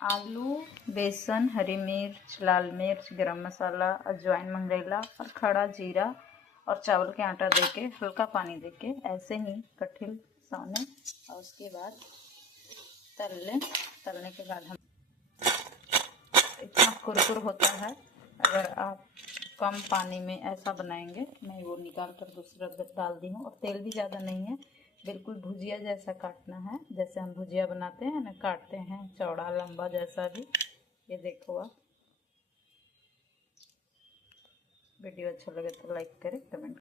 आलू, बेसन, हरी मिर्च, लाल मिर्च, गरम मसाला, अजवाइन, मंगरेला और खड़ा जीरा और चावल के आटा देके हल्का पानी देके ऐसे ही कठिल साने और उसके बाद तल लें। तलने के बाद हम इतना कुरकुर होता है। अगर आप कम पानी में ऐसा बनाएंगे, मैं वो निकाल कर दूसरा डाल दी हूँ और तेल भी ज़्यादा नहीं है, बिल्कुल भुजिया जैसा काटना है, जैसे हम भुजिया बनाते हैं ना, काटते हैं चौड़ा लंबा जैसा भी। ये देखो आप। वीडियो अच्छा लगे तो लाइक करें, कमेंट